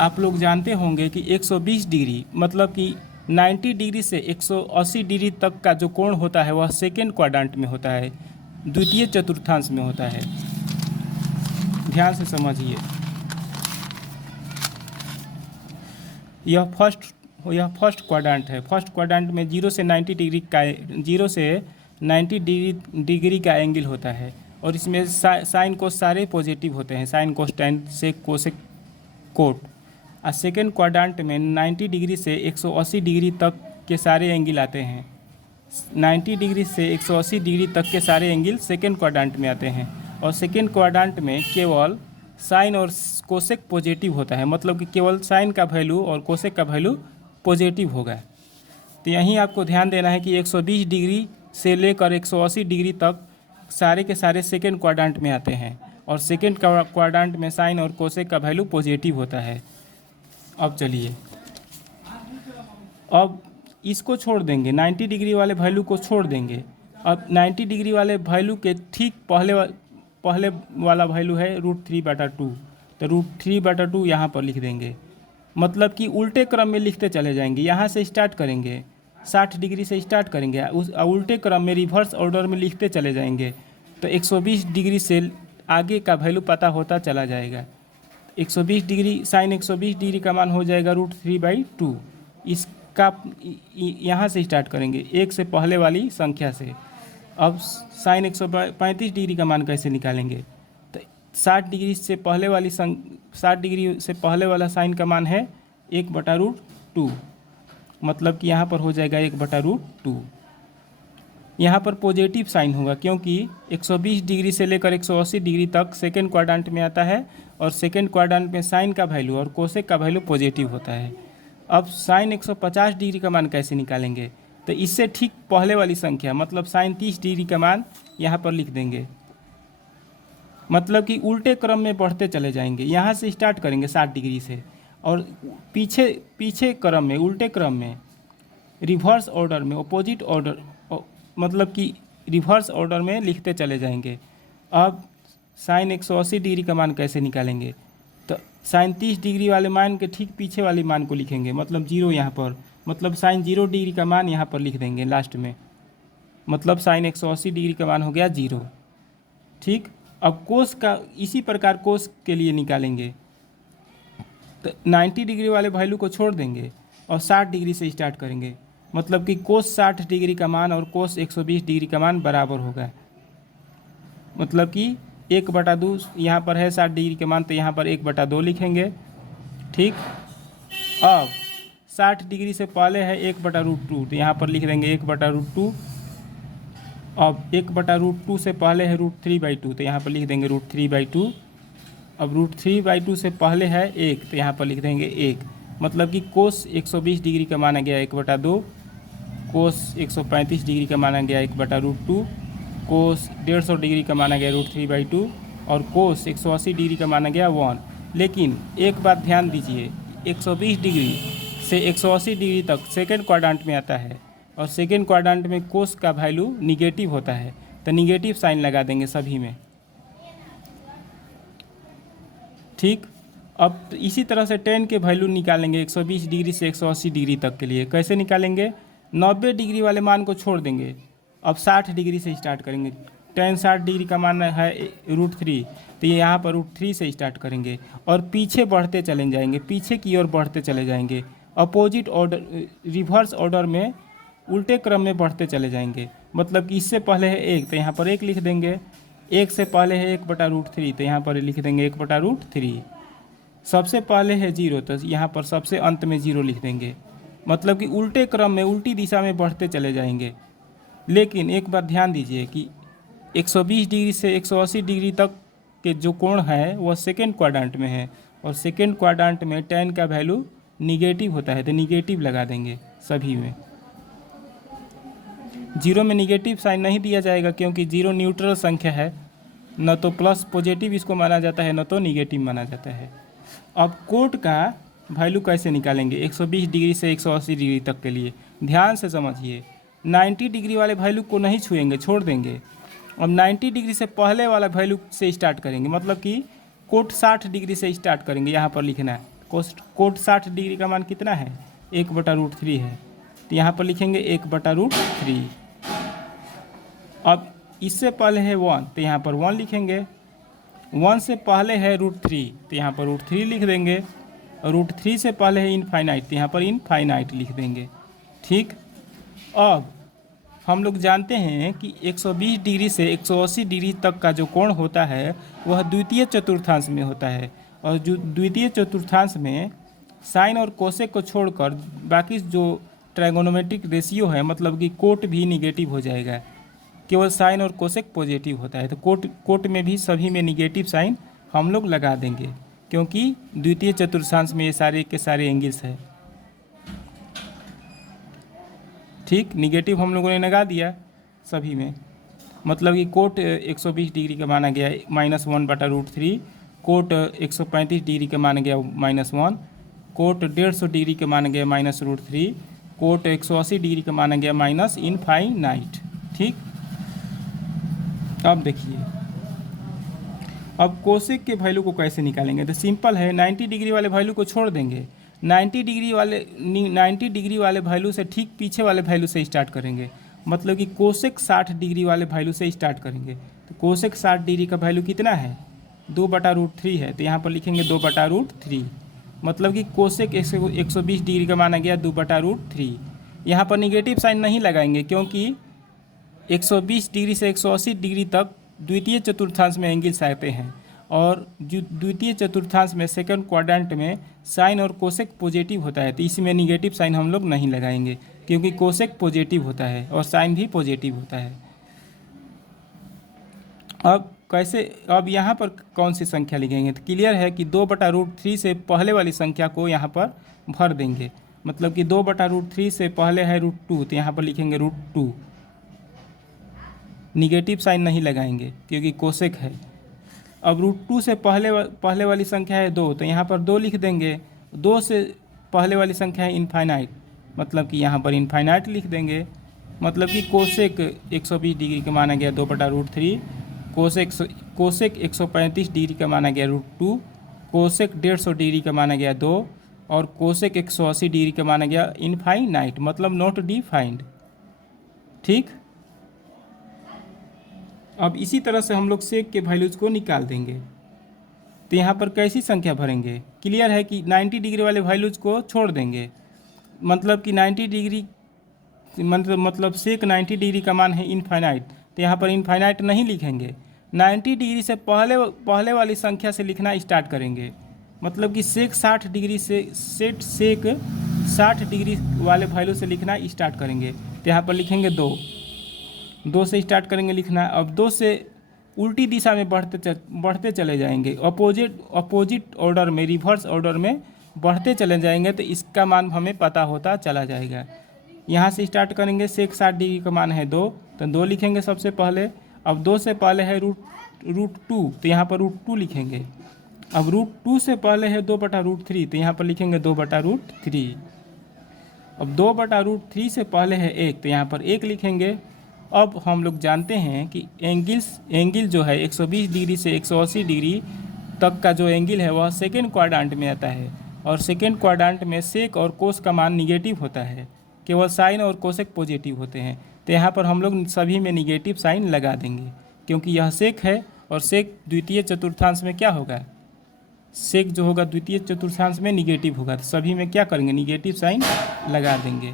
आप लोग जानते होंगे कि 120 डिग्री मतलब कि 90 डिग्री से 180 डिग्री तक का जो कोण होता है वह सेकेंड क्वाड्रेंट में होता है, द्वितीय चतुर्थांश में होता है। ध्यान से समझिए। यह फर्स्ट क्वाड्रेंट है। फर्स्ट क्वाड्रेंट में 0 से 90 डिग्री का एंगल होता है और इसमें साइन कोस सारे पॉजिटिव होते हैं, sine cos tan sec cosec cot. और सेकेंड क्वाड्रेंट में 90 डिग्री से 180 डिग्री तक के सारे एंगल आते हैं। 90 डिग्री से 180 डिग्री तक के सारे एंगल सेकेंड क्वाड्रेंट में आते हैं और सेकेंड क्वाड्रेंट में केवल साइन और कोसेक पॉजिटिव होता है, मतलब कि केवल साइन का वैल्यू और कोसेक का वैल्यू पॉजिटिव होगा। तो यहीं आपको ध्यान देना है कि 120 डिग्री से लेकर 180 डिग्री तक सारे के सारे सेकेंड क्वाड्रेंट में आते हैं और सेकेंड क्वाड्रेंट में साइन और कोसेक का वैल्यू पॉजिटिव होता है। अब चलिए, अब इसको छोड़ देंगे, 90 डिग्री वाले वैल्यू को छोड़ देंगे। अब 90 डिग्री वाले वैल्यू के ठीक पहले वाला वैल्यू है √3/2, तो √3/2 यहाँ पर लिख देंगे। मतलब कि उल्टे क्रम में लिखते चले जाएंगे। यहाँ से स्टार्ट करेंगे, 60 डिग्री से स्टार्ट करेंगे, उस उल्टे क्रम में रिवर्स ऑर्डर में लिखते चले जाएंगे तो 120 डिग्री से आगे का वैल्यू पता होता चला जाएगा। 120 डिग्री साइन 120 डिग्री का मान हो जाएगा √3/2। इसका यहाँ से स्टार्ट करेंगे, एक से पहले वाली संख्या से। अब साइन 135 डिग्री का मान कैसे निकालेंगे? तो 60 डिग्री से पहले वाला साइन का मान है 1/√2, मतलब कि यहाँ पर हो जाएगा 1/√2। यहाँ पर पॉजिटिव साइन होगा क्योंकि 120 डिग्री से लेकर 180 डिग्री तक सेकेंड क्वाड्रेंट में आता है और सेकेंड क्वाड्रेंट में साइन का वैल्यू और कोसेक का वैल्यू पॉजिटिव होता है। अब साइन 150 डिग्री का मान कैसे निकालेंगे? तो इससे ठीक पहले वाली संख्या मतलब साइन 30 डिग्री का मान यहाँ पर लिख देंगे। मतलब कि उल्टे क्रम में बढ़ते चले जाएंगे। यहाँ से स्टार्ट करेंगे 60 डिग्री से और पीछे क्रम में, उल्टे क्रम में, रिवर्स ऑर्डर में, अपोजिट ऑर्डर, मतलब कि रिवर्स ऑर्डर में लिखते चले जाएंगे। अब साइन 180 डिग्री का मान कैसे निकालेंगे? तो साइन 30 डिग्री वाले मान के ठीक पीछे वाले मान को लिखेंगे, मतलब 0 यहाँ पर, मतलब साइन 0 डिग्री का मान यहाँ पर लिख देंगे लास्ट में, मतलब साइन 180 डिग्री का मान हो गया 0। ठीक। अब कोस का इसी प्रकार कोस के लिए निकालेंगे तो 90 डिग्री वाले वैल्यू को छोड़ देंगे और 60 डिग्री से स्टार्ट करेंगे, मतलब कि कोस 60 डिग्री का मान और कोस 120 डिग्री का मान बराबर होगा। मतलब कि 1/2 यहाँ पर है 60 डिग्री का मान, तो यहाँ पर 1/2 लिखेंगे। ठीक। अब 60 डिग्री से पहले है 1/√2, तो यहाँ पर लिख देंगे 1/√2। अब 1/√2 से पहले है √3/2, तो यहाँ पर लिख देंगे √3/2। अब √3/2 से पहले है 1, तो यहाँ पर लिख देंगे 1। मतलब कि कोस 120 डिग्री का माना गया 1/2, कोस 135 डिग्री का माना गया 1/√2, कोस 150 डिग्री का माना गया √3/2 और कोस 180 डिग्री का माना गया 1। लेकिन एक बात ध्यान दीजिए, 120 डिग्री से 180 डिग्री तक सेकेंड क्वाड्रेंट में आता है और सेकेंड क्वाड्रेंट में कोस का वैल्यू निगेटिव होता है, तो निगेटिव साइन लगा देंगे सभी में। ठीक। अब इसी तरह से टेन के वैल्यू निकालेंगे 120 डिग्री से 180 डिग्री तक के लिए। कैसे निकालेंगे? 90 डिग्री वाले मान को छोड़ देंगे। अब 60 डिग्री से स्टार्ट करेंगे। टेन 60 डिग्री का मान है √3, तो ये यहाँ पर √3 से स्टार्ट करेंगे और पीछे बढ़ते चले जाएंगे, पीछे की ओर बढ़ते चले जाएंगे, अपोजिट ऑर्डर, रिवर्स ऑर्डर में, उल्टे क्रम में बढ़ते चले जाएंगे। मतलब कि इससे पहले है 1, तो यहाँ पर 1 लिख देंगे। 1 से पहले है 1/√3, तो यहाँ पर लिख देंगे 1/√3। सबसे पहले है 0, तो यहाँ पर सबसे अंत में 0 लिख देंगे। मतलब कि उल्टे क्रम में, उल्टी दिशा में बढ़ते चले जाएंगे। लेकिन एक बात ध्यान दीजिए कि 120 डिग्री से 180 डिग्री तक के जो कोण है वह सेकेंड क्वाड्रेंट में है और सेकेंड क्वाड्रेंट में टेन का वैल्यू निगेटिव होता है, तो निगेटिव लगा देंगे सभी में। 0 में निगेटिव साइन नहीं दिया जाएगा क्योंकि 0 न्यूट्रल संख्या है, न तो प्लस पॉजिटिव इसको माना जाता है, न तो निगेटिव माना जाता है। अब कोट का वैल्यू कैसे निकालेंगे 120 डिग्री से 180 डिग्री तक के लिए? ध्यान से समझिए। 90 डिग्री वाले वैल्यू को नहीं छुएंगे, छोड़ देंगे। अब 90 डिग्री से पहले वाला वैल्यू से स्टार्ट करेंगे, मतलब कि कोट 60 डिग्री से स्टार्ट करेंगे। यहाँ पर लिखना है कोट 60 डिग्री का मान कितना है, 1/√3 है, तो यहाँ पर लिखेंगे 1/√3। अब इससे पहले है 1, तो यहाँ पर 1 लिखेंगे। 1 से पहले है √3, तो यहाँ पर √3 लिख देंगे। और √3 से पहले है इनफाइनाइट, तो यहाँ पर इनफाइनाइट लिख देंगे। ठीक, अब हम लोग जानते हैं कि 120 डिग्री से 180 डिग्री तक का जो कोण होता है वह द्वितीय चतुर्थांश में होता है। और जो द्वितीय चतुर्थांश में साइन और कोसेक को छोड़कर बाकी जो ट्रायगोनोमेट्रिक रेशियो है, मतलब कि कोट भी निगेटिव हो जाएगा, केवल साइन और कोसेक पॉजिटिव होता है। तो कोट में भी सभी में निगेटिव साइन हम लोग लगा देंगे, क्योंकि द्वितीय चतुर्थांश में ये सारे के सारे एंगल्स है। ठीक, निगेटिव हम लोगों ने लगा दिया सभी में, मतलब कि कोट 120 डिग्री का माना गया -1/√3, कोट 135 डिग्री का माना गया -1, कोट 150 डिग्री का माना गया -√3, कोट 180 डिग्री का माना गया -इनफाइनाइट। ठीक, अब देखिए, अब कोसेक के वैल्यू को कैसे निकालेंगे, तो सिंपल है, 90 डिग्री वाले वैल्यू को छोड़ देंगे। 90 डिग्री वाले वैल्यू से ठीक पीछे वाले वैल्यू से स्टार्ट करेंगे, मतलब कि कोसेक 60 डिग्री वाले वैल्यू से स्टार्ट करेंगे। तो कोसेक 60 डिग्री का वैल्यू कितना है, 2/√3 है, तो यहाँ पर लिखेंगे 2/√3, मतलब कि कोसेक 120 डिग्री का माना गया 2/√3। यहाँ पर निगेटिव साइन नहीं लगाएंगे, क्योंकि 120 डिग्री से 180 डिग्री तक द्वितीय चतुर्थांश में एंगल्स आते हैं, और जो द्वितीय चतुर्थांश में सेकंड क्वाड्रेंट में साइन और कोसेक पॉजिटिव होता है, तो इसमें निगेटिव साइन हम लोग नहीं लगाएंगे, क्योंकि कोसेक पॉजिटिव होता है और साइन भी पॉजिटिव होता है। अब कैसे, अब यहाँ पर कौन सी संख्या लिखेंगे, तो क्लियर है कि 2/√3 से पहले वाली संख्या को यहाँ पर भर देंगे, मतलब कि 2/√3 से पहले है √2, तो यहाँ पर लिखेंगे √2, निगेटिव साइन नहीं लगाएंगे क्योंकि कोसेक है। अब √2 से पहले वाली संख्या है 2, तो यहाँ पर 2 लिख देंगे। 2 से पहले वाली संख्या है इनफाइनाइट, मतलब कि यहाँ पर इनफाइनाइट लिख देंगे, मतलब कि कोसेक 120 डिग्री का माना गया 2/√3, कोसेक 135 डिग्री का माना गया √2, कोसेक 150 डिग्री का माना गया 2, और कोसेक 180 डिग्री का माना गया इनफाइनाइट, मतलब नॉट डिफाइंड। ठीक, अब इसी तरह से हम लोग सेक के वैल्यूज़ को निकाल देंगे। तो यहाँ पर कैसी संख्या भरेंगे, क्लियर है कि 90 डिग्री वाले वैल्यूज़ को छोड़ देंगे, मतलब कि 90 डिग्री मतलब सेक 90 डिग्री का मान है इनफाइनाइट, तो यहाँ पर इनफाइनाइट नहीं लिखेंगे। 90 डिग्री से पहले वाली संख्या से लिखना स्टार्ट करेंगे, मतलब कि सेक 60 डिग्री से सेक 60 डिग्री वाले वैल्यू से लिखना स्टार्ट करेंगे, तो यहाँ पर लिखेंगे 2 से स्टार्ट करेंगे लिखना। अब 2 से उल्टी दिशा में बढ़ते चले जाएंगे, अपोजिट ऑर्डर में, रिवर्स ऑर्डर में बढ़ते चले जाएंगे, तो इसका मान हमें पता होता चला जाएगा। यहाँ से स्टार्ट करेंगे, सेक 60 डिग्री का मान है 2, तो 2 लिखेंगे सबसे पहले। अब 2 से पहले है √2, तो यहाँ पर √2 लिखेंगे। अब √2 से पहले है 2/√3, तो यहाँ पर लिखेंगे 2/√3। अब 2/√3 से पहले है 1, तो यहाँ पर 1 लिखेंगे। अब हम लोग जानते हैं कि एंगल जो है 120 डिग्री से 180 डिग्री तक का जो एंगल है वह सेकेंड क्वाड्रेंट में आता है, और सेकेंड क्वाड्रेंट में सेक और कोस का मान निगेटिव होता है, केवल साइन और कोसेक पॉजिटिव होते हैं। तो यहाँ पर हम लोग सभी में निगेटिव साइन लगा देंगे, क्योंकि यह सेक है, और सेक द्वितीय चतुर्थांश में क्या होगा, सेक जो होगा द्वितीय चतुर्थांश में निगेटिव होगा, तो सभी में क्या करेंगे, निगेटिव साइन लगा देंगे।